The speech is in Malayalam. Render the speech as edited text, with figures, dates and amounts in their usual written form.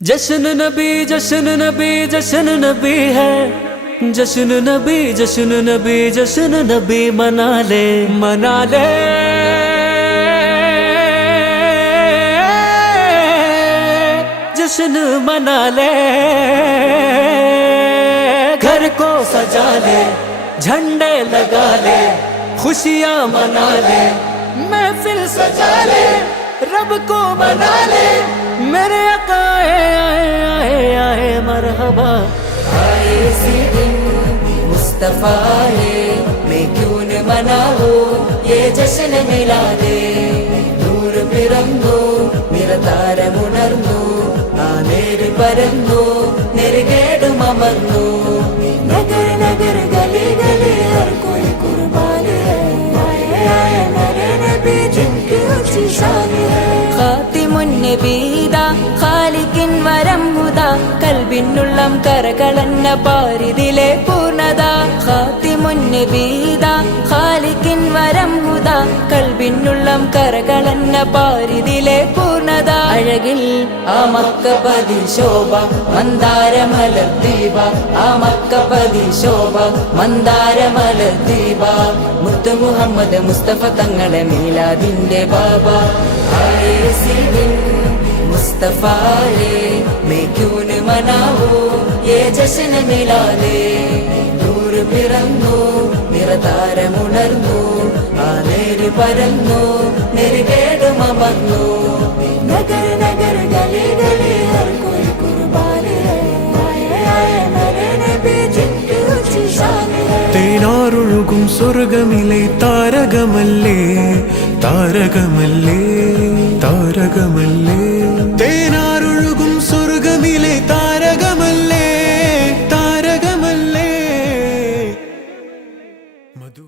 जश्न नबी जश्न नबी जश्न नबी है। जश्न नबी जश्न नबी जश्न नबी मना ले मना ले। जश्न मना ले, घर को सजा ले, झंडे लगा ले, खुशियाँ मना ले, महफिल सजा ले, रब को मना ले। मेरे आका आए आए आए मरहबा। आए इसी दिन मुस्तफा है, मैं क्यों न मनाऊं ये जश्न मिला दे। നൂർ പിറന്നു നിറതാരമുണർന്നു, ആ നേര് പരന്നു നെറുകേടും അമർന്നു। നഗർ നഗർ ഗലി ഗലി ഹർ കോയി കുർബാൻ ഹൈ, ആए आए मेरे नबी जिनकी ऊंची शान है। ഖാതിമുൻ നബീദാ ഖാലിഖിൻ വരം ഹുദാ, കൽബിനുള്ളം കരകളന്ന പാരിതിലെ പൂർണ്ണത। ഖാതിമുൻ നബീദാ ഖാലിഖിൻ വരം ഹുദാ, കൽബിനുള്ളം കരകളന്ന പാരിതിലെ പൂർണ്ണത। അഴകിൽ ആ മക്കപതി ശോഭ മന്ദാരമലർ ദീപ, ആ മക്കപതി ശോഭ മന്ദാരമലർ ദീപ। മുത്തു മുഹമ്മദ് മുസ്തഫ തങ്ങളെ മീലാദിന്റെ ബാബ। ആए इसी दिन मुस्तफा है, मैं क्यों न मनाऊं ये जश्न मिला दे। നൂർ പിറന്നു നിറതാരമുണർന്നു, ആ നേര് പരന്നു നെറുകേടും അമർന്നു। നഗർ നഗർ ഗലി ഗലി ഹർ കോയി കുർബാൻ ഹൈ, ആए आए मेरे नबी जिनकी ऊंची शान है। തേനാറൊഴുകും സ്വർഗമിലെ താരകമല്ലേ താരകമല്ലേ താരകമല്ലേ। തേനാറൊഴുകും സ്വർഗമിലെ താരകമല്ലേ താരകമല്ലേ മധു।